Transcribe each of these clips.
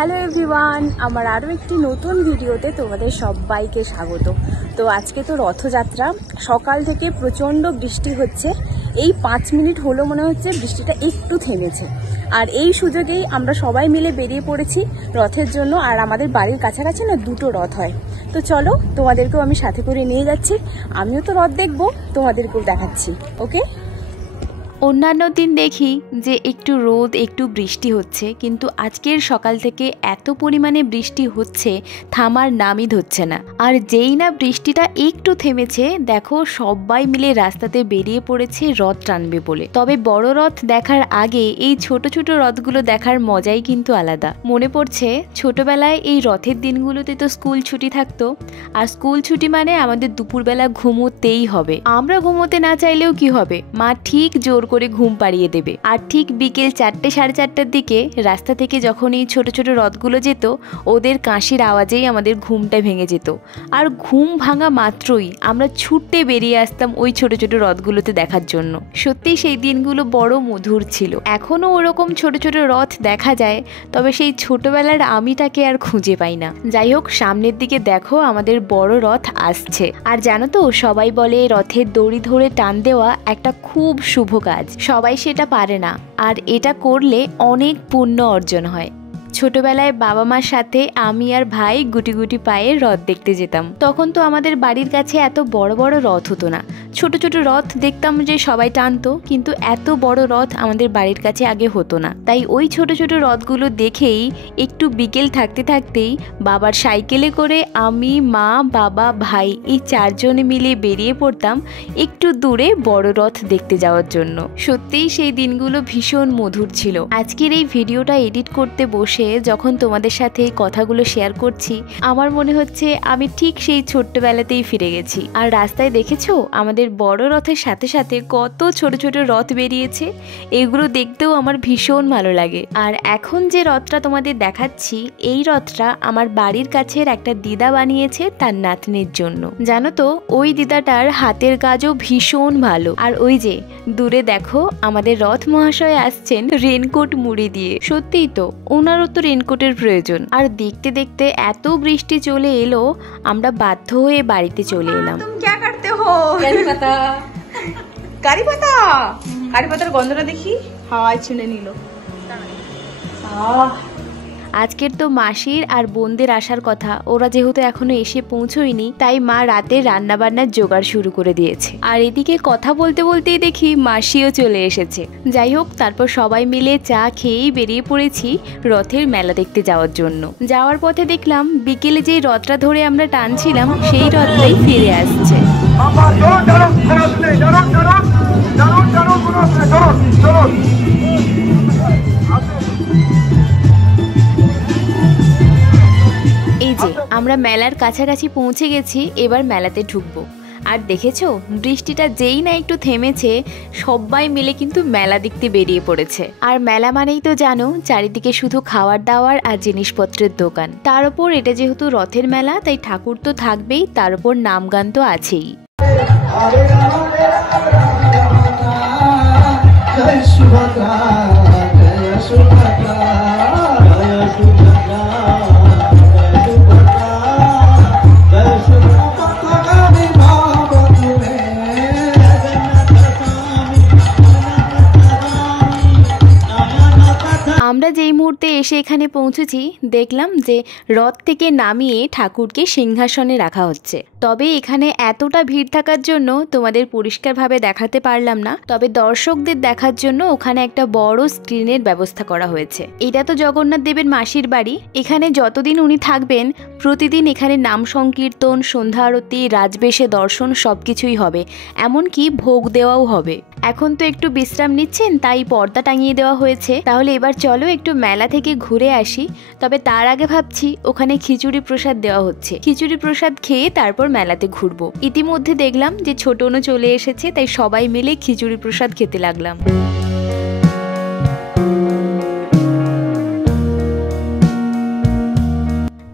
Hello everyone, আমার আরও একটি নতুন ভিডিওতে তোমাদের সবাইকে স্বাগত। তো আজকে তো রথযাত্রা, সকাল থেকে প্রচণ্ড বৃষ্টি হচ্ছে। এই 5 মিনিট হলো মনে হচ্ছে বৃষ্টিটা একটু থেমেছে। আর এই সুযোগেই আমরা সবাই মিলে বেরিয়ে পড়েছি রথের জন্য। আর আমাদের বাড়ির কাছাকাছি না 2টো রথ হয়। তো চলো, তোমাদেরকেও আমি সাথে করে নিয়ে যাচ্ছি। আমিও তো রথ দেখবো, তোমাদেরকেও দেখাচ্ছি। ওকে। অন্যান্য দিন দেখি যে একটু রোদ একটু বৃষ্টি হচ্ছে, কিন্তু আজকের সকাল থেকে এত পরিমাণে বৃষ্টি হচ্ছে থামার নামই ধরছে না। আর যেই না বৃষ্টিটা একটু থেমেছে, দেখো সবাই মিলে রাস্তাতে বেরিয়ে পড়েছে রথ টানবে বলে। তবে বড় রথ দেখার আগে এই ছোট ছোট রথগুলো দেখার মজাই কিন্তু আলাদা। মনে পড়ছে ছোটবেলায় এই রথের দিনগুলোতে তো স্কুল ছুটি থাকতো, আর স্কুল ছুটি মানে আমাদের দুপুরবেলা ঘুমোতেই হবে। আমরা ঘুমোতে না চাইলেও কি হবে, মা ঠিক জোর করে ঘুম পাড়িয়ে দেবে। আর ঠিক বিকেল 4টে সাড়ে 4টার দিকে রাস্তা থেকে যখন এই ছোট ছোট রথগুলো যেত, ওদের কাশির আওয়াজেই আমাদের ঘুমটা ভেঙে যেত। আর ঘুম ভাঙা মাত্রই আমরা ছুটতে বেরিয়ে আসতাম ওই ছোট ছোট রথগুলোতে দেখার জন্য। সত্যিই সেই দিনগুলো বড় মধুর ছিল। এখনো ওরকম ছোট ছোট রথ দেখা যায়, তবে সেই ছোটবেলার আমিটাকে আর খুঁজে পাই না। যাই হোক, সামনের দিকে দেখো আমাদের বড় রথ আসছে। আর জানো তো, সবাই বলে রথের দড়ি ধরে টান দেওয়া একটা খুব শুভ কাজ। সবাই সেটা পারে না, আর এটা করলে অনেক পুণ্য অর্জন হয়। ছোটবেলায় বাবা মার সাথে আমি আর ভাই গুটি গুটি পায়ে রথ দেখতে যেতাম। তখন তো আমাদের বাড়ির কাছে এত বড় বড় রথ হতো না, ছোট ছোট রথ দেখতাম যে সবাই টানতো, কিন্তু এত বড় রথ আমাদের বাড়ির কাছে আগে হতো না। তাই ওই ছোট ছোট রথগুলো দেখেই একটু বিকেল থাকতে থাকতেই বাবার সাইকেলে করে আমি, মা, বাবা, ভাই এই 4 জনে মিলে বেরিয়ে পড়তাম একটু দূরে বড় রথ দেখতে যাওয়ার জন্য। সত্যিই সেই দিনগুলো ভীষণ মধুর ছিল। আজকের এই ভিডিওটা এডিট করতে বসে যখন তোমাদের সাথে এই কথাগুলো শেয়ার করছি, আমার মনে হচ্ছে আমি ঠিক সেই ছোট্টবেলাতেই ফিরে গেছি। আর রাস্তায় দেখেছো আমাদের বড় রথের সাথে সাথে কত ছোট ছোট রথ বেরিয়েছে, এগুলো দেখতেও আমার ভীষণ ভালো লাগে। আর এখন যে রথটা তোমাদের দেখাচ্ছি, এই রথটা আমার বাড়ির কাছের একটা দিদা বানিয়েছে তার নাতনির জন্য। জানো তো, ওই দিদাটার হাতের কাজও ভীষণ ভালো। আর ওই যে দূরে দেখো আমাদের রথ মহাশয় আসছেন রেনকোট মুড়ি দিয়ে। সত্যিই তো, ওনারও তো রেনকোটের প্রয়োজন। আর দেখতে দেখতে এত বৃষ্টি চলে এলো, আমরা বাধ্য হয়ে বাড়িতে চলে এলাম। কারি পাতা, কারি পাতার গন্ধটা দেখি, হাওয়ায় ছিঁড়ে নিল। আজকের তো মাসির আর বোনদের আসার কথা, ওরা যেহেতু এখনো এসে পৌঁছয়নি, তাই মা রাতে রান্না বান্নার জোগাড় শুরু করে দিয়েছে। আর এদিকে কথা বলতে বলতেই দেখি মাসিও চলে এসেছে। যাই হোক, তারপর সবাই মিলে চা খেয়েই বেরিয়ে পড়েছি রথের মেলা দেখতে যাওয়ার জন্য। যাওয়ার পথে দেখলাম বিকেলে যেই রথটা ধরে আমরা টানছিলাম, সেই রথটাই ফিরে আসছে। এই যে আমরা মেলার কাছাকাছি পৌঁছে গেছি, এবার মেলাতে ঢুকবো। আর দেখেছো, বৃষ্টিটা যেই না একটু থেমেছে, সবাই মিলে কিন্তু মেলা দেখতে বেরিয়ে পড়েছে। আর মেলা মানেই তো জানো, চারিদিকে শুধু খাওয়ার দাওয়ার আর জিনিসপত্রের দোকান। তার উপর এটা যেহেতু রথের মেলা, তাই ঠাকুর তো থাকবেই, তার উপর নাম গান তো আছেই। আমরা যেই মুহূর্তে এসে এখানে পৌঁছেছি, দেখলাম যে রথ থেকে নামিয়ে ঠাকুরকে সিংহাসনে রাখা হচ্ছে। তবে এখানে এতটা ভিড় থাকার জন্য তোমাদের পরিষ্কারভাবে দেখাতে পারলাম না, তবে দর্শকদের দেখার জন্য ওখানে একটা বড় স্ক্রিনের ব্যবস্থা করা হয়েছে। এটা তো জগন্নাথ দেবের মাসির বাড়ি, এখানে যতদিন উনি থাকবেন প্রতিদিন এখানে নাম সংকীর্তন, সন্ধ্যা আরতি, রাজবেশে দর্শন সবকিছুই হবে, এমনকি ভোগ দেওয়াও হবে। এখন তো একটু বিশ্রাম নিচ্ছেন, তাই পর্দা টাঙিয়ে দেওয়া হয়েছে। তাহলে এবার চলো একটু মেলা থেকে ঘুরে আসি। তবে তার আগে ভাবছি ওখানে খিচুড়ি প্রসাদ দেওয়া হচ্ছে, খিচুড়ি প্রসাদ খেয়ে তারপর মেলাতে ঘুরবো। ইতিমধ্যে দেখলাম যে ছোটনও চলে এসেছে, তাই সবাই মিলে খিচুড়ি প্রসাদ খেতে লাগলাম।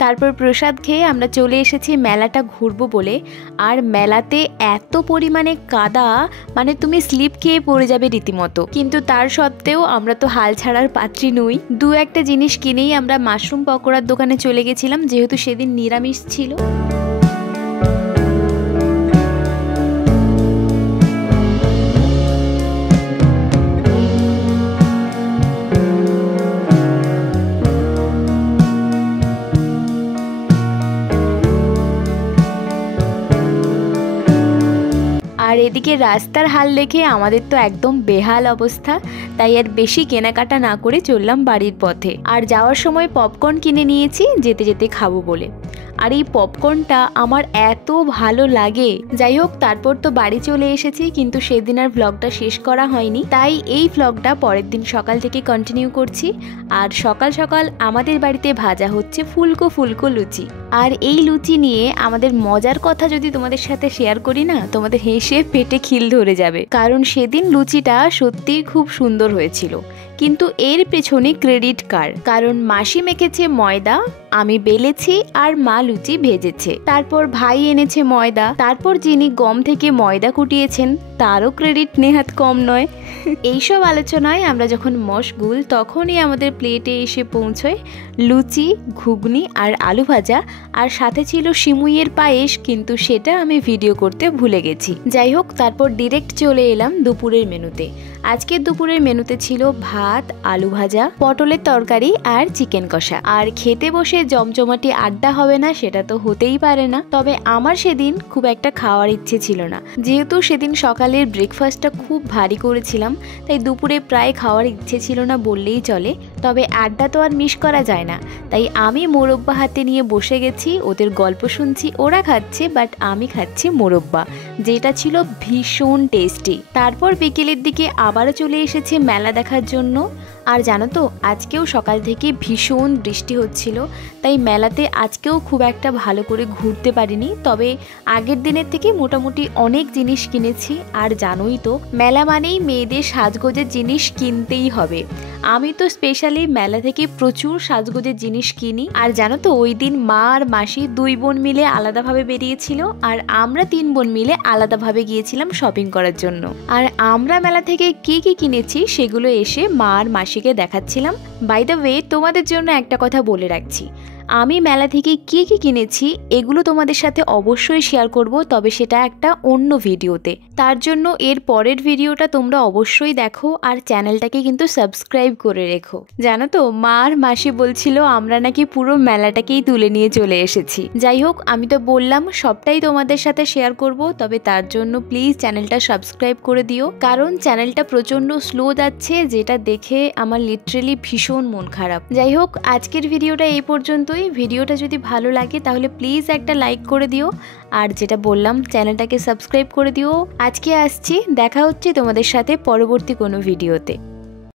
তারপর প্রসাদ খেয়ে আমরা চলে এসেছি মেলাটা ঘুরবো বলে। আর মেলাতে এত পরিমাণে কাদা, মানে তুমি স্লিপ খেয়ে পড়ে যাবে রীতিমতো। কিন্তু তার সত্ত্বেও আমরা তো হাল ছাড়ার পাত্রী নই। দু একটা জিনিস কিনেই আমরা মাশরুম পকোড়ার দোকানে চলে গেছিলাম, যেহেতু সেদিন নিরামিষ ছিল। আর এদিকে রাস্তার হাল দেখে আমাদের তো একদম বেহাল অবস্থা, তাই আর বেশি কেনাকাটা না করে চললাম বাড়ির পথে। আর যাওয়ার সময় পপকর্ন কিনে নিয়েছি যেতে যেতে খাবো বলে। আর এই পপকর্নটা আমার এত ভালো লাগে। যাই হোক, তারপর তো বাড়ি চলে এসেছি, কিন্তু সেদিন আর ব্লগটা শেষ করা হয়নি, তাই এই ব্লগটা পরের দিন সকাল থেকে কন্টিনিউ করছি। আর সকাল সকাল আমাদের বাড়িতে ভাজা হচ্ছে ফুলকো ফুলকো লুচি। আর এই লুচি নিয়ে আমাদের মজার কথা যদি তোমাদের সাথে শেয়ার করি না, তোমাদের হেসে পেটে খিল ধরে যাবে। কারণ সেদিন লুচিটা সত্যিই খুব সুন্দর হয়েছিল, কিন্তু এর পেছনে ক্রেডিট কার? কারণ মাসি মেখেছে ময়দা, আমি বেলেছি, আর মা লুচি ভেজেছে। তারপর ভাই এনেছে ময়দা, তারপর যিনি গম থেকে ময়দা কুটিয়েছেন তারও ক্রেডিট নেহাত কম নয়। এইসব আলোচনায় আমরা যখন মশগুল, তখনই আমাদের প্লেটে এসে পৌঁছয় লুচি, ঘুগনি আর আলু ভাজা, আর সাথে ছিল সিমুইয়ের পায়েস, কিন্তু সেটা আমি ভিডিও করতে ভুলে গেছি। যাই হোক, তারপর ডিরেক্ট চলে এলাম দুপুরের মেনুতে। আজকের দুপুরের মেনুতে ছিল ভাত, আলু ভাজা, পটলের তরকারি আর চিকেন কষা। আর খেতে বসে জমজমাটি আড্ডা হবে না সেটা তো হতেই পারে না। তবে আমার সেদিন খুব একটা খাওয়ার ইচ্ছে ছিল না, যেহেতু সেদিন সকালের ব্রেকফাস্টটা খুব ভারী করেছিলাম, তাই দুপুরে প্রায় খাওয়ার ইচ্ছে ছিল না বললেই চলে। তবে আড্ডা তো আর মিস করা যায় না, তাই আমি মোরব্বা হাতে নিয়ে বসে গেছি, ওদের গল্প শুনছি। ওরা খাচ্ছে, বাট আমি খাচ্ছি মোরব্বা, যেটা ছিল ভীষণ টেস্টি। তারপর বিকেলের দিকে আবারও চলে এসেছে মেলা দেখার জন্য। আর জানো তো, আজকেও সকাল থেকে ভীষণ বৃষ্টি হচ্ছিল, তাই মেলাতে আজকেও খুব একটা ভালো করে ঘুরতে পারিনি। তবে আগের দিনের থেকে মোটামুটি অনেক জিনিস কিনেছি। আর জানোই তো, মেলা মানেই মেয়েদের সাজগোজের জিনিস কিনতেই হবে। আমি তো স্পেশালি মেলা থেকে প্রচুর সাজগোজের জিনিস কিনি। আর জানো তো, ওই দিন মা আর মাসি দুই বোন মিলে আলাদাভাবে বেরিয়েছিল, আর আমরা তিন বোন মিলে আলাদাভাবে গিয়েছিলাম শপিং করার জন্য। আর আমরা মেলা থেকে কি কি কিনেছি সেগুলো এসে মা আর মাসিকে দেখাচ্ছিলাম। বাই দ্য ওয়ে, তোমাদের জন্য একটা কথা বলে রাখছি, আমি মেলা থেকে কি কি কিনেছি এগুলো তোমাদের সাথে অবশ্যই শেয়ার করব, তবে সেটা একটা অন্য ভিডিওতে। তার জন্য এর পরের ভিডিওটা তোমরা অবশ্যই দেখো, আর চ্যানেলটাকে কিন্তু সাবস্ক্রাইব করে রেখো। জানো তো, মা আর মাসি বলছিল আমরা নাকি পুরো মেলাটাকেই তুলে নিয়ে চলে এসেছি। যাই হোক, আমি তো বললাম সবটাই তোমাদের সাথে শেয়ার করব, তবে তার জন্য প্লিজ চ্যানেলটা সাবস্ক্রাইব করে দিও, কারণ চ্যানেলটা প্রচণ্ড স্লো যাচ্ছে, যেটা দেখে আমার লিটারেলি ভীষণ মন খারাপ। যাই হোক, আজকের ভিডিওটা এই পর্যন্ত। ভিডিওটা যদি ভালো লাগে তাহলে প্লিজ একটা লাইক করে দিও, আর যেটা বললাম চ্যানেলটাকে সাবস্ক্রাইব করে দিও। আজকে আসছি, দেখা হচ্ছে তোমাদের সাথে পরবর্তী কোনো ভিডিওতে।